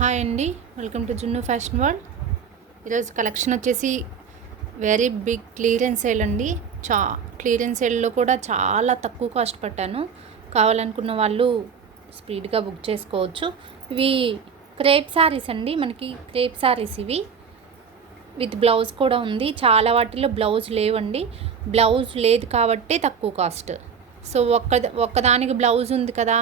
Hi అండి, welcome to జున్ను fashion world. ఈరోజు కలెక్షన్ వచ్చేసి వెరీ బిగ్ క్లియరెన్స్ సేల్ అండి. క్లియరెన్స్ సేల్లో కూడా చాలా తక్కువ కాస్ట్ పెట్టాను. కావాలనుకున్న వాళ్ళు స్పీడ్గా బుక్ చేసుకోవచ్చు. ఇవి క్రేప్ శారీస్ అండి, మనకి క్రేప్ శారీస్ ఇవి విత్ బ్లౌజ్ కూడా ఉంది. చాలా వాటిలో బ్లౌజ్ లేవండి. బ్లౌజ్ లేదు కాబట్టి తక్కువ కాస్ట్. సో ఒక్కదానికి బ్లౌజ్ ఉంది కదా,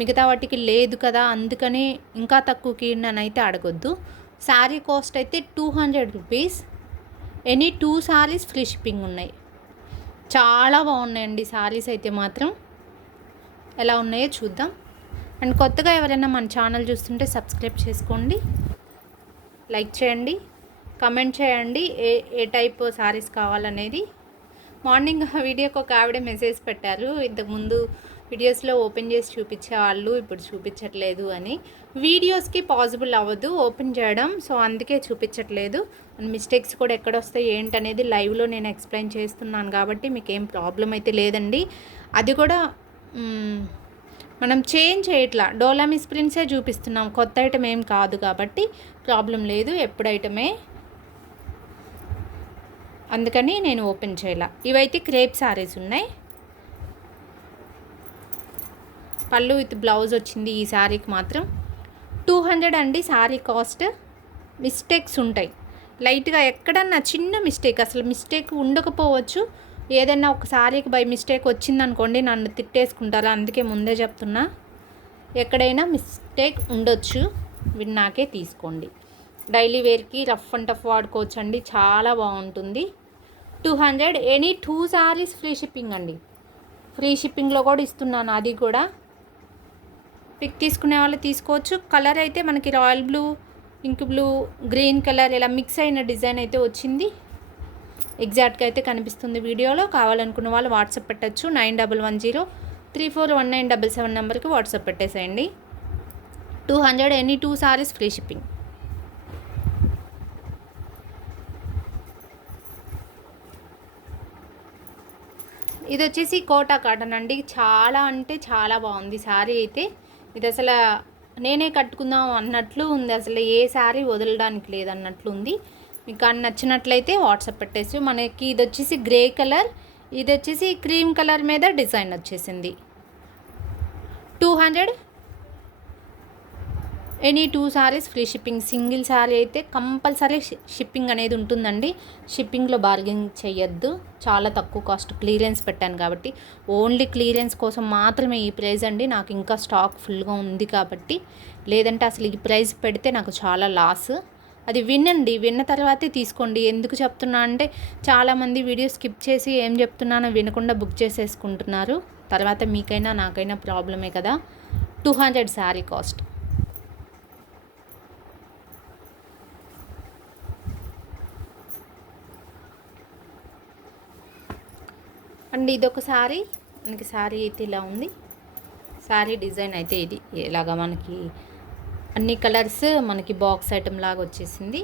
మిగతా వాటికి లేదు కదా, అందుకని ఇంకా తక్కువకి నన్నైతే అడగొద్దు. శారీ కాస్ట్ అయితే 200 rupees. Any 2 saris free shipping ఉన్నాయి. చాలా బాగున్నాయండి శారీస్ అయితే మాత్రం. ఎలా ఉన్నాయో చూద్దాం. అండ్ కొత్తగా ఎవరైనా మన ఛానల్ చూస్తుంటే సబ్స్క్రైబ్ చేసుకోండి, లైక్ చేయండి, కమెంట్ చేయండి ఏ టైప్ శారీస్ కావాలనేది. మార్నింగ్ వీడియోకి ఒక ఆవిడ మెసేజ్ పెట్టారు, ఇంతకుముందు వీడియోస్లో ఓపెన్ చేసి చూపించేవాళ్ళు, ఇప్పుడు చూపించట్లేదు అని. వీడియోస్కి పాసిబుల్ అవ్వదు ఓపెన్ చేయడం, సో అందుకే చూపించట్లేదు. మిస్టేక్స్ కూడా ఎక్కడ వస్తాయి ఏంటనేది లైవ్లో నేను ఎక్స్ప్లెయిన్ చేస్తున్నాను కాబట్టి మీకు ఏం ప్రాబ్లం అయితే లేదండి. అది కూడా మనం చేంజ్ చేయట్లా, డోలా మిస్ ప్రింట్సే చూపిస్తున్నాం, కొత్త ఐటమ్ ఏం కాదు కాబట్టి ప్రాబ్లం లేదు, ఎప్పుడు ఐటమే, అందుకని నేను ఓపెన్ చేయాల. ఇవైతే క్రేప్ శారీస్ ఉన్నాయి. పళ్ళు విత్ బ్లౌజ్ వచ్చింది ఈ శారీకి మాత్రం. 200 అండి శారీ కాస్ట్. మిస్టేక్స్ ఉంటాయి లైట్గా, ఎక్కడన్నా చిన్న మిస్టేక్, అసలు మిస్టేక్ ఉండకపోవచ్చు. ఏదైనా ఒక శారీకి బై మిస్టేక్ వచ్చిందనుకోండి నన్ను తిట్టేసుకుంటారా, అందుకే ముందే చెప్తున్నా. ఎక్కడైనా మిస్టేక్ ఉండొచ్చు, విన్నాకే తీసుకోండి. డైలీ వేర్కి రఫ్ అండ్ టఫ్ వాడుకోవచ్చు అండి, చాలా బాగుంటుంది. 200. ఎనీ 2 శారీస్ ఫ్రీ షిప్పింగ్ అండి. ఫ్రీ షిప్పింగ్లో కూడా ఇస్తున్నాను, అది కూడా. పిక్ తీసుకునే వాళ్ళు తీసుకోవచ్చు. కలర్ అయితే మనకి royal blue, ink blue, green colour ఇలా మిక్స్ అయిన డిజైన్ అయితే వచ్చింది. ఎగ్జాక్ట్గా అయితే కనిపిస్తుంది వీడియోలో. కావాలనుకున్న వాళ్ళు వాట్సాప్ పెట్టచ్చు. 9110341977 నెంబర్కి వాట్సాప్ పెట్టేసేయండి. 200. Any 2 saris free shipping. ఇది వచ్చేసి కోటా కాటన్ అండి. చాలా అంటే చాలా బాగుంది శారీ అయితే. ఇది అసలు నేనే కట్టుకుందాం అన్నట్లు ఉంది, అసలు ఏ శారీ వదలడానికి లేదన్నట్లు ఉంది. మీకు కానీ నచ్చినట్లయితే వాట్సాప్ పెట్టేసి. మనకి ఇది వచ్చేసి గ్రే కలర్, ఇది వచ్చేసి క్రీమ్ కలర్ మీద డిజైన్ వచ్చేసింది. 200. Any 2 saris free shipping. Single sari అయితే కంపల్సరీ షిప్పింగ్ అనేది ఉంటుందండి. షిప్పింగ్లో బార్గెనింగ్ చేయొద్దు, చాలా తక్కువ కాస్ట్ క్లియరెన్స్ పెట్టాను కాబట్టి. ఓన్లీ క్లియరెన్స్ కోసం మాత్రమే ఈ ప్రైస్ అండి. నాకు ఇంకా స్టాక్ ఫుల్గా ఉంది కాబట్టి, లేదంటే అసలు ఈ ప్రైస్ పెడితే నాకు చాలా లాస్. అది వినండి, విన్న తర్వాతే తీసుకోండి. ఎందుకు చెప్తున్నా అంటే చాలామంది వీడియో స్కిప్ చేసి ఏం చెప్తున్నానో వినకుండా బుక్ చేసేసుకుంటున్నారు. తర్వాత మీకైనా నాకైనా ప్రాబ్లమే కదా. 200 శారీ కాస్ట్. అండ్ ఇదొక శారీ, మనకి శారీ అయితే ఇలా ఉంది. శారీ డిజైన్ అయితే ఇది ఇలాగా మనకి అన్ని కలర్స్ మనకి బాక్స్ ఐటమ్ లాగా వచ్చేసింది.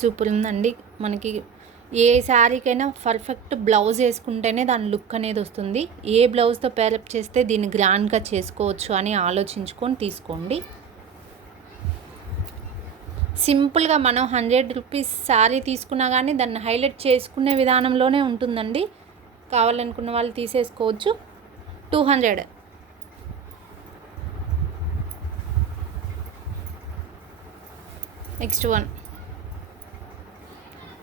సూపర్ ఉందండి. మనకి ఏ శారీకైనా పర్ఫెక్ట్ బ్లౌజ్ వేసుకుంటేనే దాని లుక్ అనేది వస్తుంది. ఏ బ్లౌజ్తో పేరప్ చేస్తే దీన్ని గ్రాండ్గా చేసుకోవచ్చు అని ఆలోచించుకొని తీసుకోండి. సింపుల్గా మనం 100 రూపీస్ శారీ తీసుకున్నా కానీ దాన్ని హైలైట్ చేసుకునే విధానంలోనే ఉంటుందండి. కావాలనుకున్న వాళ్ళు తీసేసుకోవచ్చు. 200. నెక్స్ట్ వన్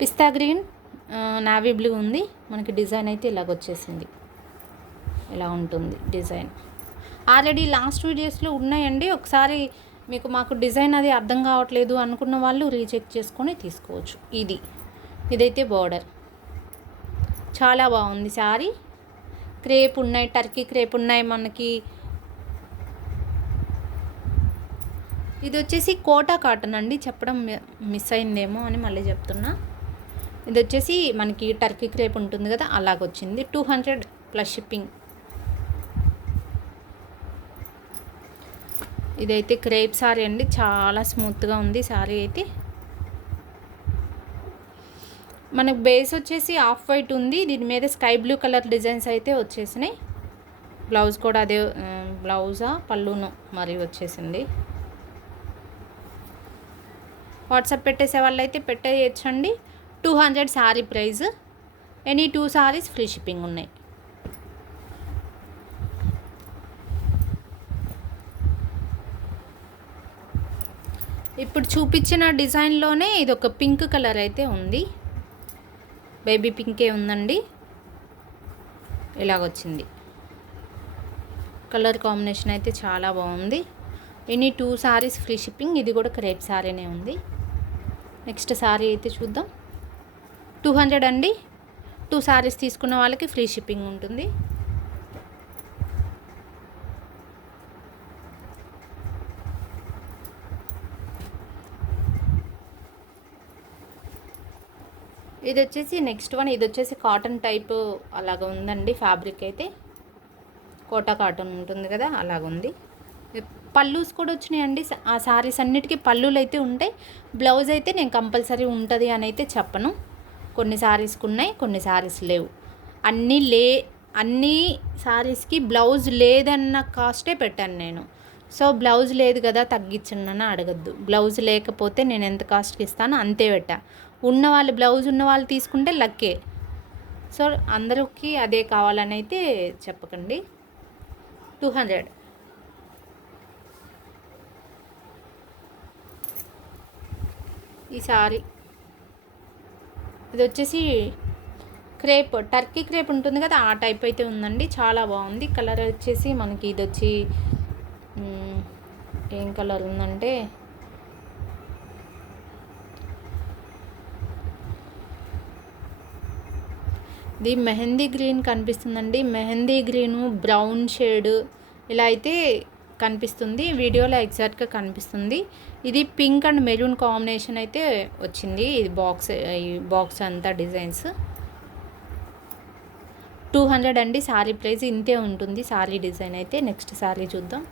పిస్తా గ్రీన్, నావీ బ్లూ ఉంది. మనకి డిజైన్ అయితే ఇలాగొచ్చేసింది. ఇలా ఉంటుంది డిజైన్. ఆల్రెడీ లాస్ట్ వీడియోస్లో ఉన్నాయండి. ఒకసారి మీకు మాకు డిజైన్ అది అర్థం కావట్లేదు అనుకున్న వాళ్ళు రీచెక్ చేసుకొని తీసుకోవచ్చు. ఇదైతే బోర్డర్ చాలా బాగుంది శారీ. క్రేప్ ఉన్నాయి, టర్కీ క్రేప్ ఉన్నాయి మనకి. ఇది వచ్చేసి కోటా కాటన్ అండి, చెప్పడం మిస్ అయిందేమో అని మళ్ళీ చెప్తున్నా. ఇది వచ్చేసి మనకి టర్కీ క్రేప్ ఉంటుంది కదా, అలాగొచ్చింది. 200 ప్లస్ షిప్పింగ్. ఇదైతే క్రేప్ శారీ అండి, చాలా స్మూత్గా ఉంది శారీ అయితే. మనకు బేస్ వచ్చేసి ఆఫ్ వైట్ ఉంది, దీని మీద స్కై బ్లూ కలర్ డిజైన్స్ అయితే వచ్చేసినాయి. బ్లౌజ్ కూడా అదే బ్లౌజా పళ్ళును మరి వచ్చేసింది. వాట్సాప్ పెట్టేసే వాళ్ళైతే పెట్టేయచ్చండి. 200 sari price. Any 2 saris free shipping ఉన్నాయి. ఇప్పుడు చూపించిన డిజైన్లోనే ఇది ఒక పింక్ కలర్ అయితే ఉంది. బేబీ పింకే ఉందండి. ఇలాగొచ్చింది. కలర్ కాంబినేషన్ అయితే చాలా బాగుంది. Any 2 saris free shipping. ఇది కూడా క్రేప్ సారీనే ఉంది. నెక్స్ట్ సారీ అయితే చూద్దాం. 200 అండి. 2 సారీస్ తీసుకున్న వాళ్ళకి ఫ్రీ షిప్పింగ్ ఉంటుంది. ఇది వచ్చేసి నెక్స్ట్ వన్. ఇది వచ్చేసి కాటన్ టైప్ అలాగ ఉందండి. ఫ్యాబ్రిక్ అయితే కోటా కాటన్ ఉంటుంది కదా, అలాగుంది. పల్లూస్ కూడా వచ్చినాయండి. ఆ సారీస్ అన్నిటికీ పళ్ళులు అయితే ఉంటాయి. బ్లౌజ్ అయితే నేను కంపల్సరీ ఉంటుంది అని అయితే చెప్పను. కొన్ని సారీస్కి ఉన్నాయి, కొన్ని సారీస్ లేవు. అన్ని సారీస్కి బ్లౌజ్ లేదన్న కాస్టే పెట్టాను నేను. సో బ్లౌజ్ లేదు కదా తగ్గించండి అని అడగద్దు. బ్లౌజ్ లేకపోతే నేను ఎంత కాస్ట్కి ఇస్తానో అంతే పెట్టా. ఉన్నవాళ్ళు బ్లౌజ్ ఉన్న వాళ్ళు తీసుకుంటే లక్కే. సో అందరికీ అదే కావాలని అయితే చెప్పకండి. 200. ఈ సారీ ఇది వచ్చేసి క్రేప్, టర్కీ క్రేప్ ఉంటుంది కదా, ఆ టైప్ అయితే ఉందండి. చాలా బాగుంది. కలర్ వచ్చేసి మనకి ఇది వచ్చి ఏం కలర్ ఉందంటే ఇది మెహందీ గ్రీన్ కనిపిస్తుందండి. మెహందీ గ్రీను బ్రౌన్ షేడ్ ఇలా అయితే కనిపిస్తుంది. వీడియోలో ఎగ్జాక్ట్గా కనిపిస్తుంది. ఇది పింక్ అండ్ మెరూన్ కాంబినేషన్ అయితే వచ్చింది. ఇది ఈ బాక్స్ అంతా డిజైన్స్. 200 అండి సారీ ప్రైస్. ఇంతే ఉంటుంది సారీ డిజైన్ అయితే. నెక్స్ట్ సారీ చూద్దాం.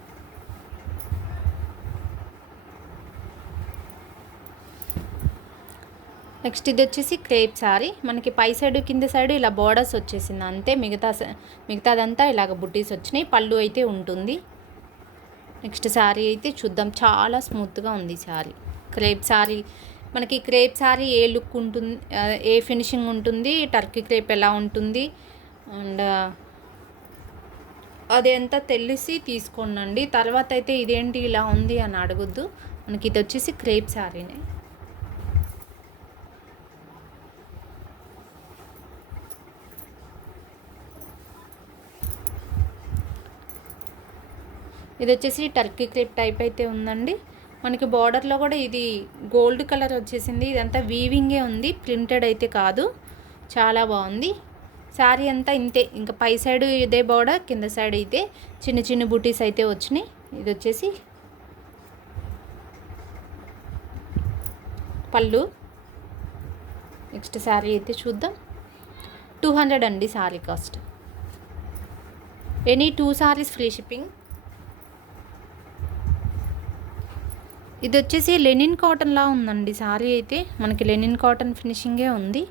నెక్స్ట్ ఇది వచ్చేసి క్రేప్ సారీ. మనకి పై సైడ్ కింద సైడ్ ఇలా బోర్డర్స్ వచ్చేసింది అంతే. మిగతాదంతా ఇలాగ బుట్టీస్ వచ్చినాయి. పళ్ళు అయితే ఉంటుంది. నెక్స్ట్ సారీ అయితే చూద్దాం. చాలా స్మూత్గా ఉంది సారీ. Crepe sorry. మనకి క్రేప్ సారీ ఏ లుక్ ఉంటుంది, ఏ ఫినిషింగ్ ఉంటుంది, టర్కీ క్రేప్ ఎలా ఉంటుంది అండ్ అదంతా తెలిసి తీసుకోండి. తర్వాత అయితే ఇదేంటి ఇలా ఉంది అని అడగొద్దు. మనకి ఇది వచ్చేసి క్రేప్ సారీనే. ఇది వచ్చేసి టర్కీ క్రేప్ టైప్ అయితే ఉందండి. మనకి బార్డర్లో కూడా ఇది గోల్డ్ కలర్ వచ్చేసింది. ఇదంతా వీవింగే ఉంది, ప్రింటెడ్ అయితే కాదు. చాలా బాగుంది. శారీ అంతా ఇంతే. ఇంకా పై సైడ్ ఇదే బార్డర్, కింద సైడ్ ఇదే చిన్న చిన్న బూటీస్ అయితే వచ్చినాయి. ఇది వచ్చేసి పళ్ళు. నెక్స్ట్ శారీ అయితే చూద్దాం. 200 అండి sari cost. Any 2 saris free shipping. ఇది వచ్చేసి లెనిన్ కాటన్లా ఉందండి శారీ అయితే. మనకి లెనిన్ కాటన్ ఫినిషింగే ఉంది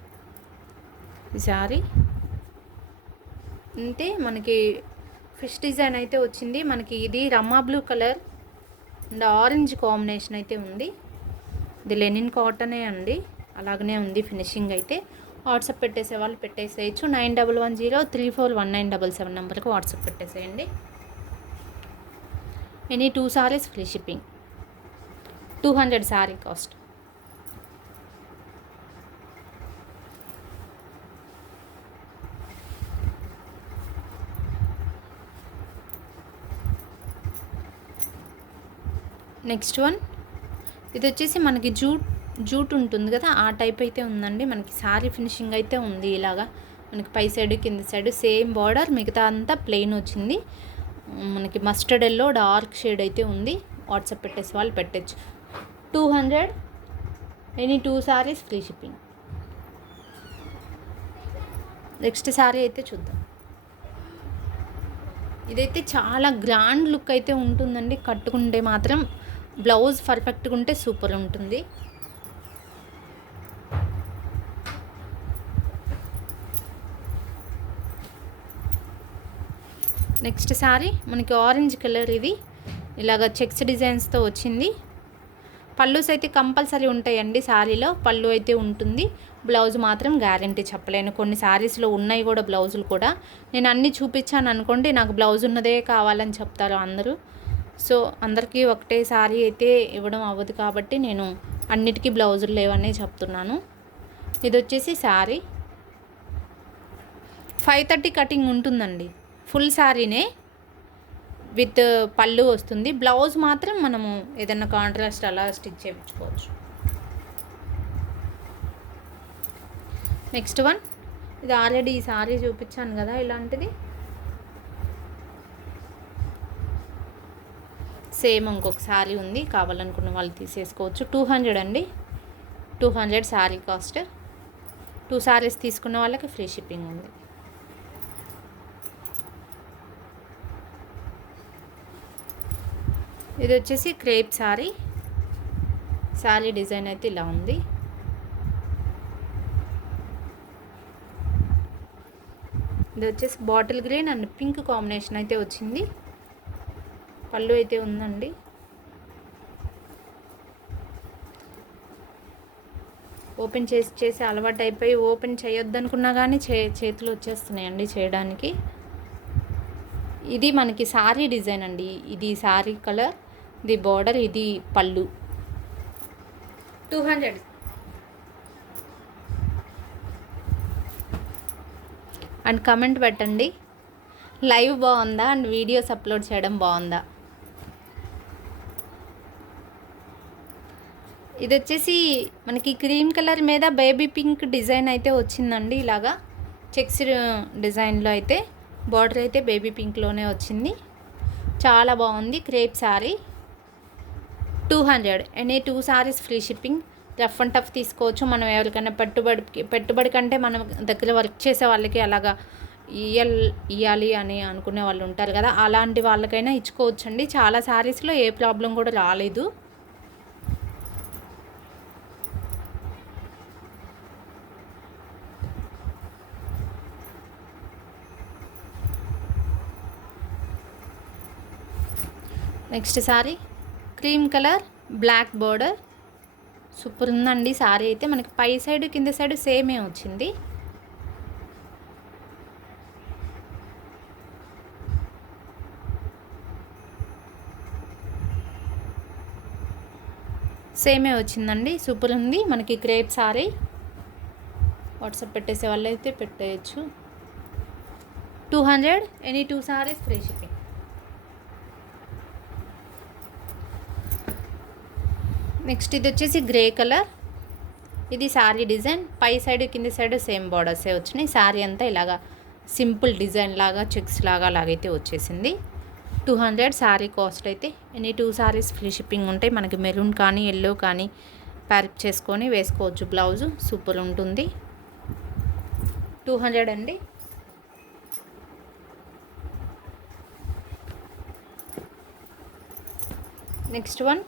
ఈ శారీ. అంతే. మనకి ఫిష్ డిజైన్ అయితే వచ్చింది. మనకి ఇది రమ్మా blue colour and orange combination అయితే ఉంది. ఇది లెనిన్ కాటనే అండి. అలాగనే ఉంది ఫినిషింగ్ అయితే. వాట్సాప్ పెట్టేసే వాళ్ళు పెట్టేసేయచ్చు. 9110341977 నెంబర్కి వాట్సాప్ పెట్టేసేయండి. Any 2 saris free shipping. 200 sari cost. Next one. ఇది వచ్చేసి మనకి జూట్ ఉంటుంది కదా, ఆ టైప్ అయితే ఉందండి. మనకి శారీ ఫినిషింగ్ అయితే ఉంది ఇలాగా. మనకి పై సైడ్ కింద సైడ్ సేమ్ బార్డర్, మిగతా అంతా ప్లెయిన్ వచ్చింది. మనకి మస్టర్డ్ ఎల్లో డార్క్ షేడ్ అయితే ఉంది. వాట్సాప్ పెట్టేసి వాళ్ళు పెట్టచ్చు. 200. Any 2 saris free shipping. Next sorry అయితే చూద్దాం. ఇదైతే చాలా గ్రాండ్ లుక్ అయితే ఉంటుందండి. కట్టుకుంటే మాత్రం బ్లౌజ్ పర్ఫెక్ట్గా ఉంటే సూపర్ ఉంటుంది. నెక్స్ట్ శారీ మనకి ఆరెంజ్ కలర్, ఇది ఇలాగ చెక్స్ డిజైన్స్తో వచ్చింది. పళ్ళుస్ అయితే కంపల్సరీ ఉంటాయండి శారీలో, పళ్ళు అయితే ఉంటుంది. బ్లౌజ్ మాత్రం గ్యారంటీ చెప్పలేను, కొన్ని శారీస్లో ఉన్నాయి కూడా బ్లౌజులు కూడా. నేను అన్నీ చూపించాను అనుకోండి, నాకు బ్లౌజ్ ఉన్నదే కావాలని చెప్తారు అందరూ. సో అందరికీ ఒకటే శారీ అయితే ఇవ్వడం అవ్వదు కాబట్టి నేను అన్నిటికీ బ్లౌజులు లేవనే చెప్తున్నాను. ఇది వచ్చేసి శారీ 530 కటింగ్ ఉంటుందండి. ఫుల్ శారీనే విత్ పళ్ళు వస్తుంది. బ్లౌజ్ మాత్రం మనము ఏదైనా కాంట్రాస్ట్ అలా స్టిచ్ చేయించుకోవచ్చు. నెక్స్ట్ వన్, ఇది ఆల్రెడీ ఈ శారీ చూపించాను కదా ఇలాంటిది. సేమ్ ఇంకొక శారీ ఉంది, కావాలనుకున్న వాళ్ళు తీసేసుకోవచ్చు. 200 అండి, 200 శారీ కాస్ట్. 2 శారీస్ తీసుకున్న వాళ్ళకి ఫ్రీ షిప్పింగ్ ఉంది. ఇది వచ్చేసి క్రేప్ శారీ. శారీ డిజైన్ అయితే ఇలా ఉంది. ఇది వచ్చేసి bottle green and pink combination అయితే వచ్చింది. పళ్ళు అయితే ఉందండి. ఓపెన్ చేసి అలవాటు అయిపోయి ఓపెన్ చేయొద్దనుకున్నా కానీ చేతులు వచ్చేస్తున్నాయండి చేయడానికి. ఇది మనకి శారీ డిజైన్ అండి, ఇది శారీ కలర్, ఇది బార్డర్, ఇది పళ్ళు. 200. అండ్ కమెంట్ పెట్టండి, లైవ్ బాగుందా అండ్ వీడియోస్ అప్లోడ్ చేయడం బాగుందా. ఇది వచ్చేసి మనకి క్రీమ్ కలర్ మీద బేబీ పింక్ డిజైన్ అయితే వచ్చిందండి. ఇలాగా చెక్స్ డిజైన్లో అయితే బార్డర్ అయితే బేబీ పింక్లోనే వచ్చింది. చాలా బాగుంది. Crepe sari 200. Any 2 saris free shipping. Rough and tough తీసుకోవచ్చు. మనం ఎవరికైనా పెట్టుబడి కంటే మనం దగ్గర వర్క్ చేసే వాళ్ళకి అలాగా ఇవ్వాలి అని అనుకునే వాళ్ళు ఉంటారు కదా, అలాంటి వాళ్ళకైనా ఇచ్చుకోవచ్చండి. చాలా శారీస్లో ఏ ప్రాబ్లం కూడా రాలేదు. Next sari cream colour, black border, super ఉందండి శారీ అయితే. మనకి పై సైడ్ కింద సైడ్ సేమే వచ్చింది. సేమే వచ్చిందండి, సూపర్ ఉంది. మనకి క్రేప్ శారీ. వాట్సాప్ పెట్టేసే వాళ్ళు అయితే పెట్టేయచ్చు. 200. Any 2 saris free shipping. Next ఇది వచ్చేసి గ్రే కలర్. ఇది శారీ డిజైన్, పై సైడ్ కింద సైడ్ సేమ్ బార్డర్సే వచ్చినాయి. శారీ అంతా ఇలాగా సింపుల్ డిజైన్ లాగా చెక్స్ లాగైతే వచ్చేసింది. 200 శారీ కాస్ట్ అయితే. ఎనీ 2 శారీస్ ఫ్రీ షిప్పింగ్ ఉంటాయి. మనకి మెరూన్ కానీ ఎల్లో కానీ ప్యారప్ చేసుకొని వేసుకోవచ్చు. బ్లౌజు సూపర్ ఉంటుంది. 200 అండి. నెక్స్ట్ వన్,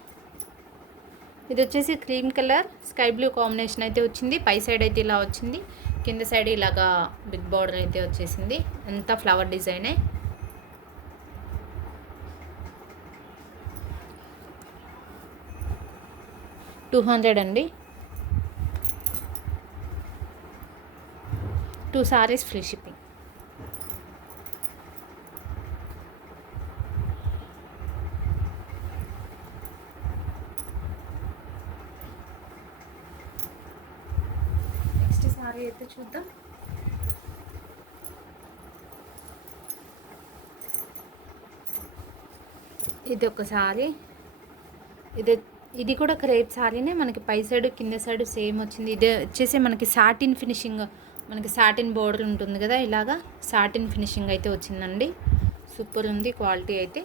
ఇది వచ్చేసి cream colour sky blue combination అయితే వచ్చింది. పై సైడ్ అయితే ఇలా వచ్చింది, కింద సైడ్ ఇలాగా బిగ్ బార్డర్ అయితే వచ్చేసింది. అంతా ఫ్లవర్ డిజైనే. $200 అండి. 2 saris free shipping. Next sari అయితే చూద్దాం. ఇది ఒక శారీ. ఇది కూడా క్రేప్ శారీనే. మనకి పై సైడ్ కింద సైడ్ సేమ్ వచ్చింది. ఇది వచ్చేసి మనకి సాటిన్ ఫినిషింగ్, మనకి సాటిన్ బోర్డర్ ఉంటుంది కదా, ఇలాగా సాటిన్ ఫినిషింగ్ అయితే వచ్చిందండి. సూపర్ ఉంది క్వాలిటీ అయితే.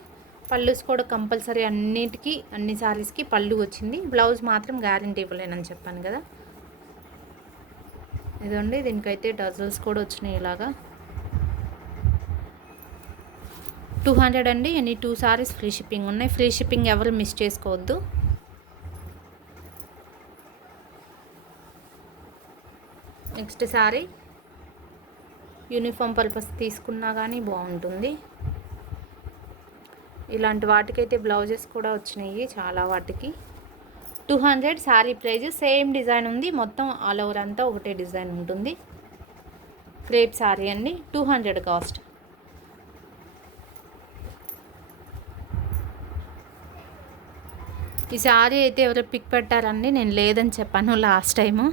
పళ్ళుస్ కూడా కంపల్సరీ అన్నిటికీ, అన్ని శారీస్కి పళ్ళు వచ్చింది. బ్లౌజ్ మాత్రం గ్యారెంటీ ఇవ్వలేనని చెప్పాను కదా. ఇదండి, దీనికైతే డజల్స్ కూడా వచ్చినాయి ఇలాగా. 200 అండి. ఎనీ 2 శారీస్ ఫ్రీ షిప్పింగ్ ఉన్నాయి. ఫ్రీ షిప్పింగ్ ఎవరు మిస్ చేసుకోవద్దు. నెక్స్ట్ శారీ యూనిఫామ్ పర్పస్ తీసుకున్నా కానీ బాగుంటుంది. ఇలాంటి వాటికైతే బ్లౌజెస్ కూడా వచ్చినాయి చాలా వాటికి. 200 శారీ ప్రైజ్. సేమ్ డిజైన్ ఉంది, మొత్తం ఆల్ ఓవర్ అంతా ఒకటే డిజైన్ ఉంటుంది. క్రేప్ శారీ అండి, 200 కాస్ట్. ఈ శారీ అయితే ఎవరో పిక్ పెట్టారండి, నేను లేదని చెప్పాను లాస్ట్ టైము.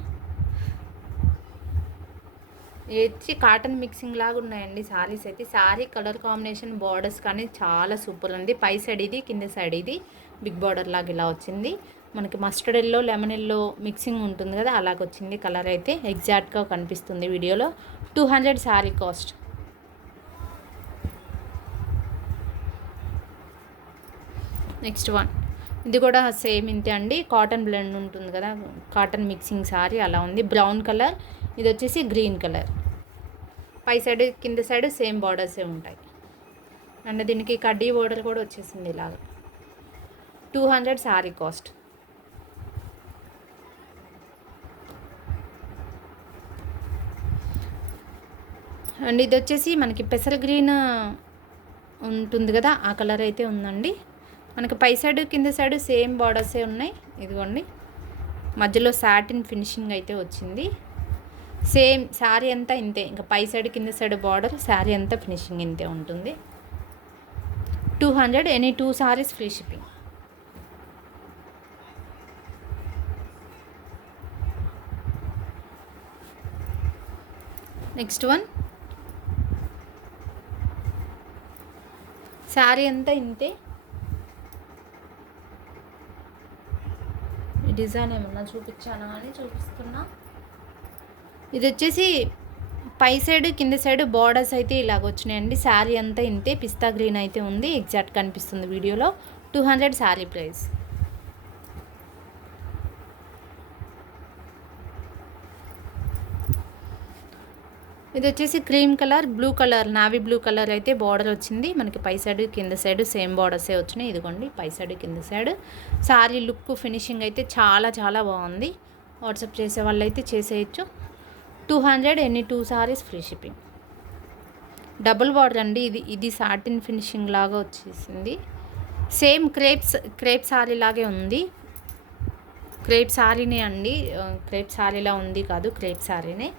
వచ్చి కాటన్ మిక్సింగ్ లాగా ఉన్నాయండి శారీస్ అయితే. శారీ కలర్ కాంబినేషన్, బార్డర్స్ కానీ చాలా సూపర్ ఉంది. పై సైడ్ ఇది, కింద సైడ్ ఇది బిగ్ బార్డర్ లాగా ఇలా వచ్చింది. మనకి mustard yellow, lemon yellow mixing ఉంటుంది కదా, అలాగొచ్చింది కలర్ అయితే. ఎగ్జాక్ట్గా కనిపిస్తుంది వీడియోలో. 200 శారీ కాస్ట్. నెక్స్ట్ వన్, ఇది కూడా సేమ్ ఇంతే అండి. కాటన్ బ్లెండ్ ఉంటుంది కదా, కాటన్ మిక్సింగ్ శారీ అలా ఉంది. బ్రౌన్ కలర్, ఇది వచ్చేసి గ్రీన్ కలర్. పై సైడ్ కింద సైడ్ సేమ్ బార్డర్సే ఉంటాయి. అండ్ దీనికి కడ్డీ బోర్డర్ కూడా వచ్చేసింది ఇలాగా. 200 శారీ కాస్ట్. అండ్ ఇది వచ్చేసి మనకి పెసర గ్రీన్ ఉంటుంది కదా, ఆ కలర్ అయితే ఉందండి. మనకి పై సైడ్ కింద సైడ్ సేమ్ బార్డర్సే ఉన్నాయి. ఇదిగోండి, మధ్యలో సాటిన్ ఫినిషింగ్ అయితే వచ్చింది. సేమ్ శారీ అంతా ఇంతే, ఇంకా పై సైడ్ కింద సైడ్ బార్డర్, శారీ అంతా ఫినిషింగ్ ఇంతే ఉంటుంది. 200, any 2 saris free shipping. Next one, sari అంతా ఇంతే. ఈ డిజైన్ ఏమన్నా చూపించానా అని చూపిస్తున్నా. ఇది వచ్చేసి పై సైడ్ కింద సైడ్ బార్డర్స్ అయితే ఇలాగ వచ్చినాయండి. శారీ అంతా ఇంతే, పిస్తా గ్రీన్ అయితే ఉంది, ఎగ్జాక్ట్ కనిపిస్తుంది వీడియోలో. 200 శారీ ప్రైస్. ఇది వచ్చేసి cream colour, blue colour, navy blue colour అయితే బార్డర్ వచ్చింది. మనకి పై సైడ్ కింద సైడ్ సేమ్ బార్డర్సే వచ్చినాయి. ఇదిగోండి, పై సైడ్ కింద సైడ్. శారీ లుక్ ఫినిషింగ్ అయితే చాలా చాలా బాగుంది. వాట్సాప్ చేసే వాళ్ళు అయితే చేసేయచ్చు. 200, any 2 saris free shipping. Double border అండి ఇది. ఇది సాటిన్ ఫినిషింగ్ లాగా వచ్చేసింది. సేమ్ క్రేప్ శారీ లాగే ఉంది. క్రేప్ శారీనే అండి, క్రేప్ శారీలా ఉంది కాదు, క్రేప్ శారీనే.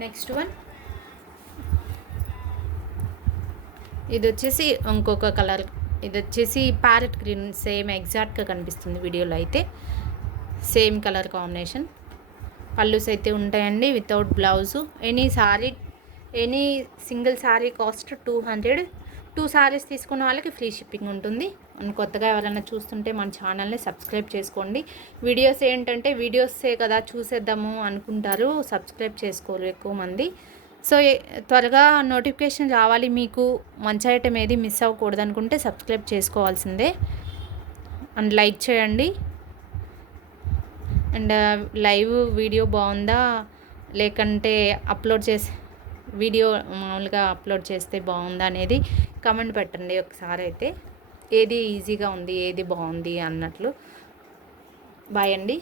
నెక్స్ట్ వన్, ఇది వచ్చేసి ఇంకొక కలర్. ఇది వచ్చేసి ప్యారెట్ గ్రీన్, సేమ్ ఎగ్జాక్ట్గా కనిపిస్తుంది వీడియోలో అయితే. Same colour combination. పళ్ళుస్ అయితే ఉంటాయండి without blouse. Any single sari cost 200. 2 saris తీసుకున్న వాళ్ళకి ఫ్రీ షిప్పింగ్ ఉంటుంది. అండ్ కొత్తగా ఎవరైనా చూస్తుంటే మన ఛానల్ని సబ్స్క్రైబ్ చేసుకోండి. వీడియోస్ ఏంటంటే వీడియోసే కదా చూసేద్దాము అనుకుంటారు, సబ్స్క్రైబ్ చేసుకోరు ఎక్కువ మంది. సో త్వరగా నోటిఫికేషన్ రావాలి మీకు, మంచి ఐటమ్ ఏది మిస్ అవ్వకూడదు అనుకుంటే సబ్స్క్రైబ్ చేసుకోవాల్సిందే. అండ్ లైక్ చేయండి. అండ్ లైవ్ వీడియో బాగుందా, లేకంటే వీడియో మామూలుగా అప్లోడ్ చేస్తే బాగుందా అనేది కమెంట్ పెట్టండి ఒకసారి అయితే. ఏది ఈజీగా ఉంది, ఏది బాగుంది అన్నట్లు. బాయ్ అండి.